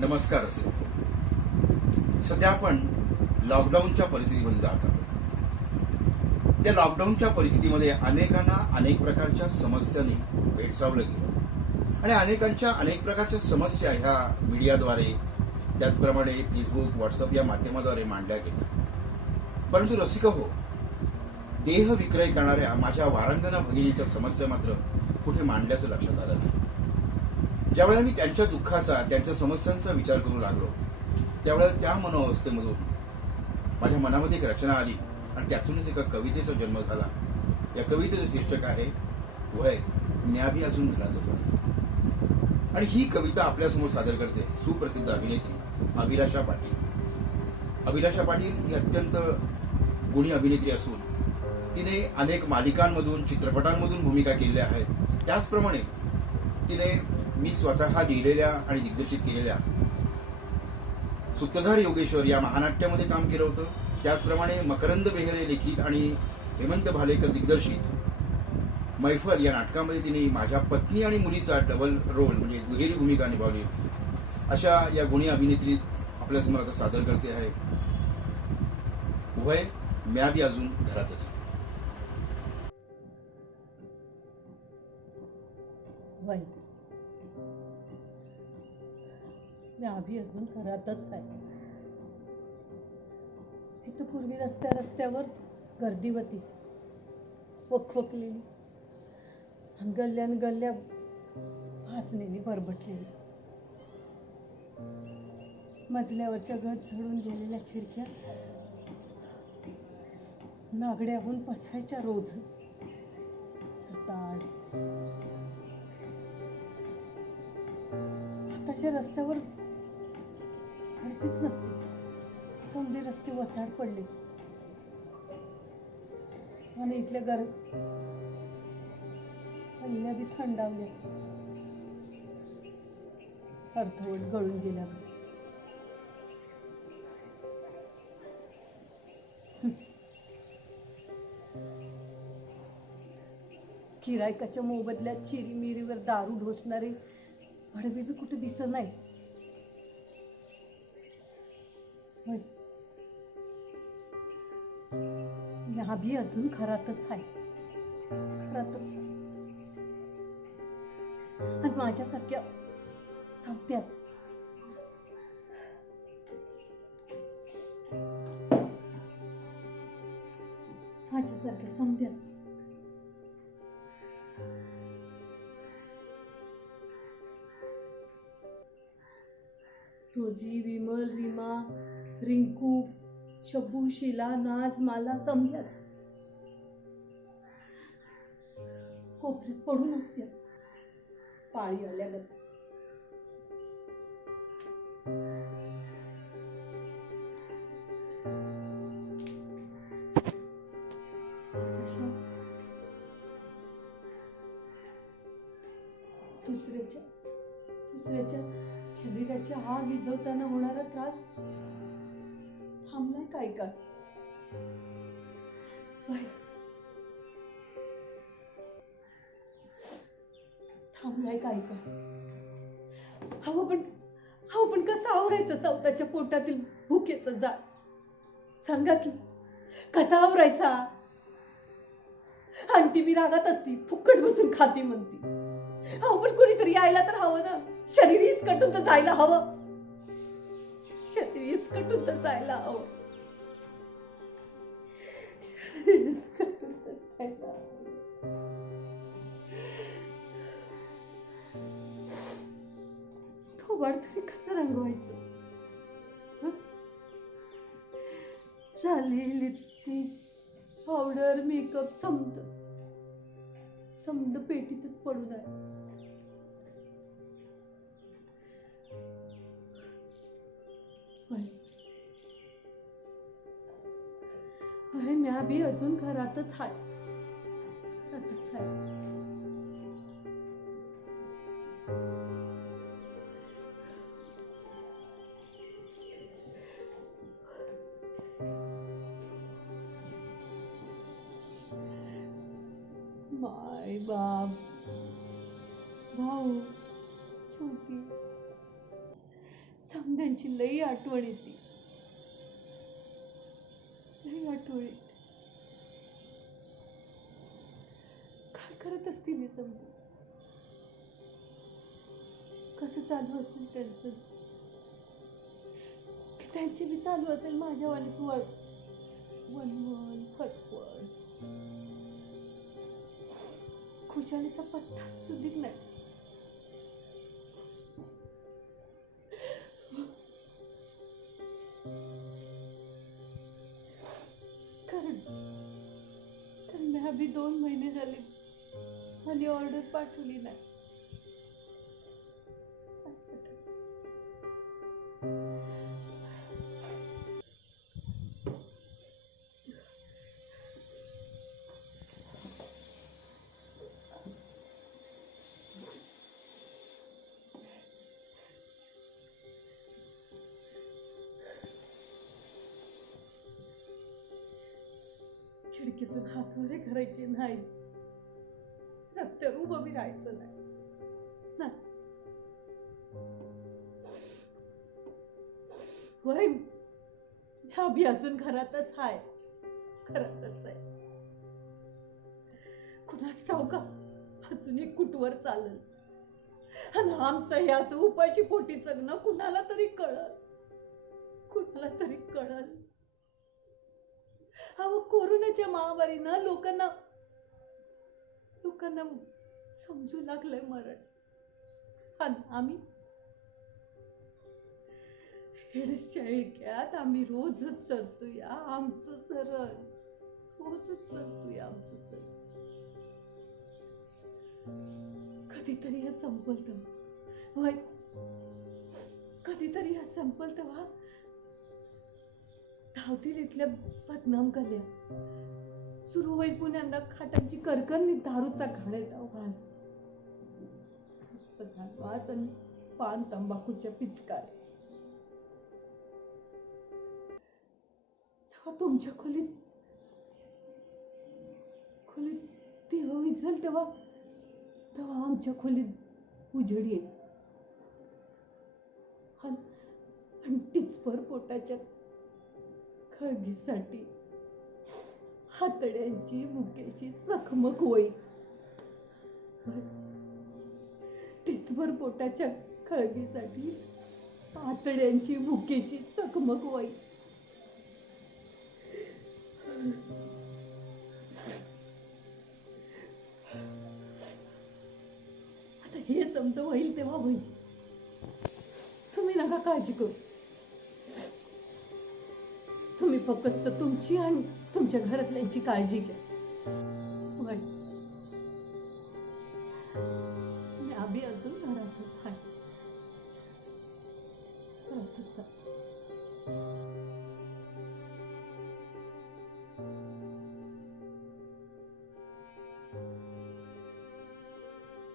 नमस्कार असे सध्या आपण लॉकडाऊनच्या परिस्थितीमध्ये जात आहोत. त्या लॉकडाऊनच्या परिस्थितीमध्ये अनेकांना अनेक प्रकारच्या समस्यांनी भेडसावलं गेलं आणि अनेकांच्या अनेक प्रकारच्या समस्या ह्या मीडियाद्वारे त्याचप्रमाणे फेसबुक व्हॉट्सअप या माध्यमाद्वारे मांडल्या गेल्या. परंतु रसिक हो, देह विक्रय करणाऱ्या माझ्या वारांगना भगिनीच्या समस्या मात्र कुठे मांडल्याचं लक्षात आलं नाही. ज्यावेळेला मी त्यांच्या दुःखाचा त्यांच्या समस्यांचा विचार करू लागलो त्यावेळेला त्या मनोअवस्थेमधून माझ्या मनामध्ये एक रचना आली आणि त्यातूनच एका कवितेचा जन्म झाला. या कवितेचं शीर्षक आहे वय म्या भी अजून घरातच आहे. आणि ही कविता आपल्यासमोर सादर करते सुप्रसिद्ध अभिनेत्री अभिलाषा पाटील. अभिलाषा पाटील ही अत्यंत गुणी अभिनेत्री असून तिने अनेक मालिकांमधून चित्रपटांमधून भूमिका केलेल्या आहेत. त्याचप्रमाणे तिने मी स्वतः लिहिलेल्या आणि दिग्दर्शित केलेल्या सूत्रधार योगेश्वर या महानाट्यामध्ये काम केलं होतं. त्याचप्रमाणे मकरंद बेहरे लिखित आणि हेमंत भालेकर दिग्दर्शित मैफल या नाटकामध्ये तिने माझ्या पत्नी आणि मुलीचा डबल रोल म्हणजे दुहेरी भूमिका निभावली होती. अशा या गुणी अभिनेत्री आपल्यासमोर आता सादर करते आहे वय म्या बी अजून घरातच. वय मी अभी अजून घरातच आहे. इथं पूर्वी रस्त्यावर गर्दी होती, वखवकलेली, गल्ल्या भासणीने बरबटलेली. मजल्यावरच्या गज झडून गेलेल्या खिडक्या नागड्याहून पसरायच्या रोज. सताड आताच्या रस्त्यावर गर्दीच नसते. समजे रस्ते वसाड पडले आणि इथल्या गल्ल्या बी थंडावल्या, अर्धवट गळून गेल्या. गिरायकाच्या मोबदल्यात चिरीमिरीवर दारू ढोसणारे भडवे बी कुठे दिसत नाही. मी बी अजून घरातच आहे. आणि माझ्यासारख्या समत्याच रोजी, विमल, रीमा, रिंकू, शब्बू, शीला, नाज, माला समजाच कोपऱ्यात पडून असते पाळी आल्यागत. दुसऱ्याच्या शरीराची आग विझवताना होणारा त्रास थांबलाय काय का? थांबलाय काय का? पण कसं आवरायचं स्वतःच्या पोटातील भुकेचं जाळ? सांगा की कसा आवरायचा? आणती मी रागात असती, फुकट बसून खाती म्हणती. पण कोणीतरी यायला तर हवं ना. शरीर इसकटून तर जायला हवं. थोबाड तरी कसं रंगवायचं? लाली, लिपस्टिक, पावडर, मेकअप समद पेटीतच पडून आहे. म्या बी अजून घरातच आहे. माय बाप, भाऊ, छोटी समध्यांची लई आठवण येते, लई आठवण येते. काय करत असतील हे समजू? कसं चालू असेल त्यांचं, की त्यांची बी चालू असेल माझ्यावानीच वनवन फटफट. खुशालीचा पत्ता सुधीक नाही. कारण मी अभी 2 महिने झाले माझी ऑर्डर पाठवली नाही. खिडकीतून हातवारे करायचे नाही, रस्त्यावर उभं बी राहायचं नाही. होय, ह्या बी अजून घरातच आहे, घरातच आहे. कुणाच ठाऊ का अजून एक कुटवर चालल. आणि आमचं हे असं उपाशी पोटी जगणं कुणाला तरी कळल, कुणाला तरी कळल. अहो, कोरोनाच्या महामारीनं लोकांना समजू लागलंय मरण. आणि आम्ही शेळक्यात आम्ही रोजच सरतोय आमचं सरण, रोजच सरतोय आमचं सरण. कधीतरी हे संपल तेव्हा, होय, कधीतरी हे संपल तेव्हा धावतील इथल्या बदनाम गल्या, सुरू होईल पुण्यांदा खाटांची करकरणी दारूचा घाणेरडा वास, वास आणि पान तंबाखूच्या पिचकाऱ्या. जेव्हा तुमच्या खोलीत दिवा विझेल तेव्हा आमच्या खोलीत उजेड येईल. आणि टिचभर पोटाच्या खळगीसाठी हातड्यांची मुकेशी चकमक होईल. टिचभर पोटाच्या खळगीसाठी हातड्यांची मुकेशी चकमक होईल. आता हे समज होईल तेव्हा होईल, तुम्ही नका काळजी करू. तुम्ही फक्त तुमची आणि तुमच्या घरातल्यांची काळजी घ्या. मी अजून